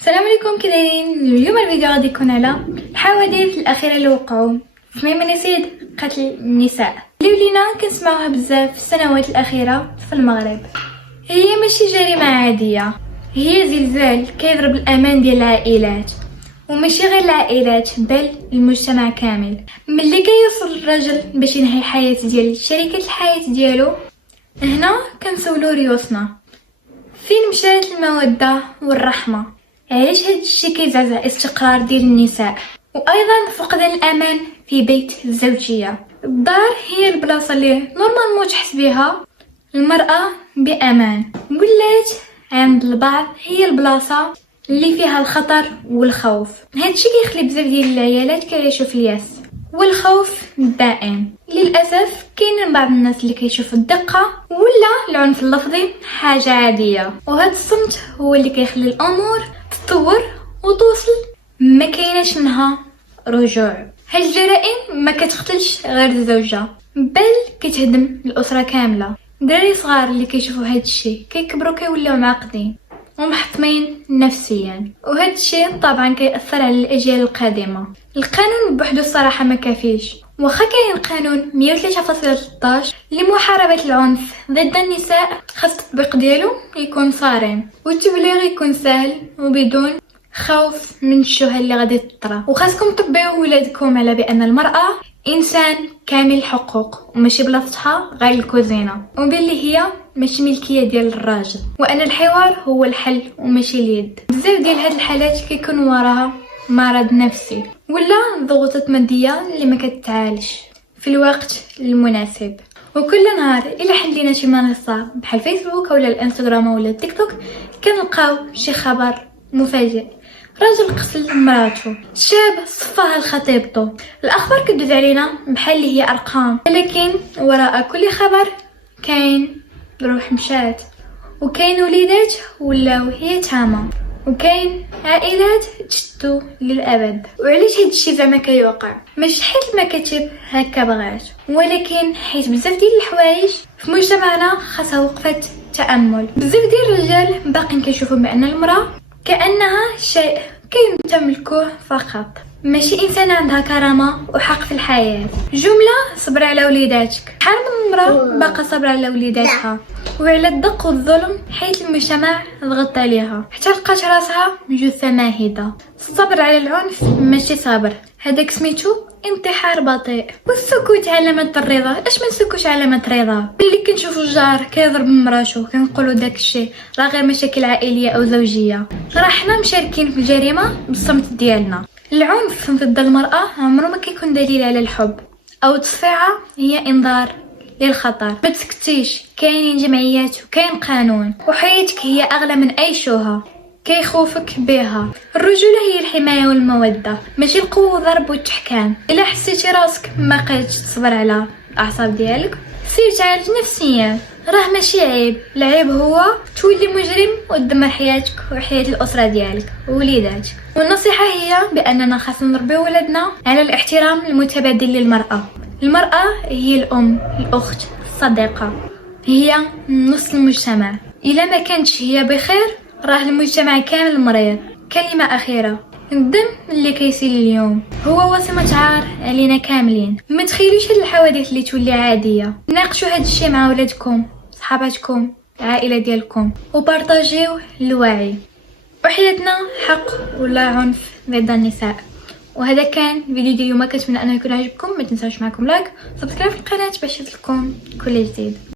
السلام عليكم، كي دايرين؟ اليوم الفيديو غادي يكون على الحوادث الاخيره اللي وقعوا في ميمونيسيد قتل النساء اللي ولينا كنسمعوها بزاف في السنوات الاخيره في المغرب. هي ماشي جريمه عاديه، هي زلزال كيضرب الامان ديال العائلات، وماشي غير العائلات بل المجتمع كامل. ملي كيوصل الرجل باش ينهي الحياه ديال شريكه الحياه ديالو، هنا كنسولو ريوسنا فين مشات الموده والرحمه؟ علاش هاد الشيء كيزعزع استقرار ديال النساء؟ وايضا فقدان الامان في بيت الزوجيه. الدار هي البلاصه اللي نورمالمون تحس بها المراه بامان، ولات عند البعض هي البلاصه اللي فيها الخطر والخوف. هادشي كيخلي بزاف ديال العيالات كيعيشوا في الياس والخوف الدائم. للاسف كاين بعض الناس اللي كيشوفوا الدقه ولا العنف اللفظي حاجه عاديه، وهذا الصمت هو اللي كيخلي الامور تطور وتوصل ما كايناش منها رجوع. هاد الجرائم ما كتقتلش غير الزوجه بل كتهدم الاسره كامله. دراري صغار اللي كيشوفوا هاد الشيء كيكبروا كيوليو معقدين ومحطمين نفسيا، وهذا الشيء طبعا كيأثر على الاجيال القادمه. القانون بوحدو الصراحه ما كافيش، واخا كاين قانون 103.13 لمحاربه العنف ضد النساء، خاص التطبيق ديالو يكون صارم والتبليغ يكون سهل وبدون خوف من الشبهه اللي غادي تطرا. وخاصكم تربيو ولادكم على بان المراه انسان كامل الحقوق وماشي بلاصتها غير الكوزينه، وباللي هي ماشي ملكيه ديال الراجل، وان الحوار هو الحل وماشي اليد. بزاف ديال هاد الحالات كيكون وراها مرض نفسي ولا ضغوطات ماديه اللي ما كتعالجش في الوقت المناسب. وكل نهار الا حلينا شي منصه بحال فيسبوك ولا الانستغرام ولا التيك توك كنلقاو شي خبر مفاجئ: راجل قتل مراته، شاب صفاها لخطيبته. الاخبار كدوز علينا بحال اللي هي ارقام، ولكن وراء كل خبر كاين روح مشات، وكاين وليدات ولاو يتامى، وكاين عائلات تشتو للابد. وعلاش هاد الشيء زعما كيوقع؟ ماشي حيت المكاتب هكا بغات، ولكن حيت بزاف ديال الحوايج في مجتمعنا خاصها وقفه تامل. بزاف ديال الرجال باقين كيشوفوا بان المراه كانها شيء كيمتلكوه فقط، ماشي انسان عندها كرامه وحق في الحياه. جمله: صبر على وليداتك. شحال من المراه باقا صبر على وليداتها وعلى الدق والظلم حيث المجتمع ضغط عليها حتى لقات راسها جثه ماهده. الصبر على العنف ماشي صبر، هذاك سميتو انتحار بطيء. والسكوت علامه الرضا. اش من سكوت علامه رضا؟ اللي كنشوفوا الجار كيضرب مراتو كنقولوا داك الشيء راه غير مشاكل عائليه او زوجيه، راه حنا مشاركين في الجريمه بالصمت ديالنا. العنف ضد المراه عمره ما كيكون دليل على الحب او تصفيعه، هي انذار للخطر. ما تسكتيش، كاينين جمعيات وكاين قانون، وحياتك هي اغلى من اي شوهه كيخوفك بها. الرجوله هي الحمايه والموده، ماشي القوه والضرب والتحكام. الا حسيتي راسك ما قادرتش تصبر على الاعصاب ديالك، سير تعالج نفسيا. راه ماشي عيب، العيب هو تولي مجرم وتدمر حياتك وحياه الاسره ديالك ووليداتك. والنصيحه هي باننا خاصنا نربيو ولادنا على الاحترام المتبادل للمراه. المراه هي الام، الاخت، الصديقه، هي نص المجتمع. الا ما كانتش هي بخير راه المجتمع كامل مريض. كلمه اخيره: الدم اللي كيسيل اليوم هو وصمة عار علينا كاملين. ما تخيلوش هاد الحوادث اللي تولي عاديه. ناقشوا هاد الشيء مع ولادكم، صحاباتكم، العائله ديالكم، وبارطاجيو الوعي. وحياتنا حق ولا عنف ضد النساء. وهذا كان فيديو ديال اليوم، كنتمنى انه يكون عجبكم. ما تنساوش معكم لايك وسبسكرايب في القناه باش يوصلكم كل جديد.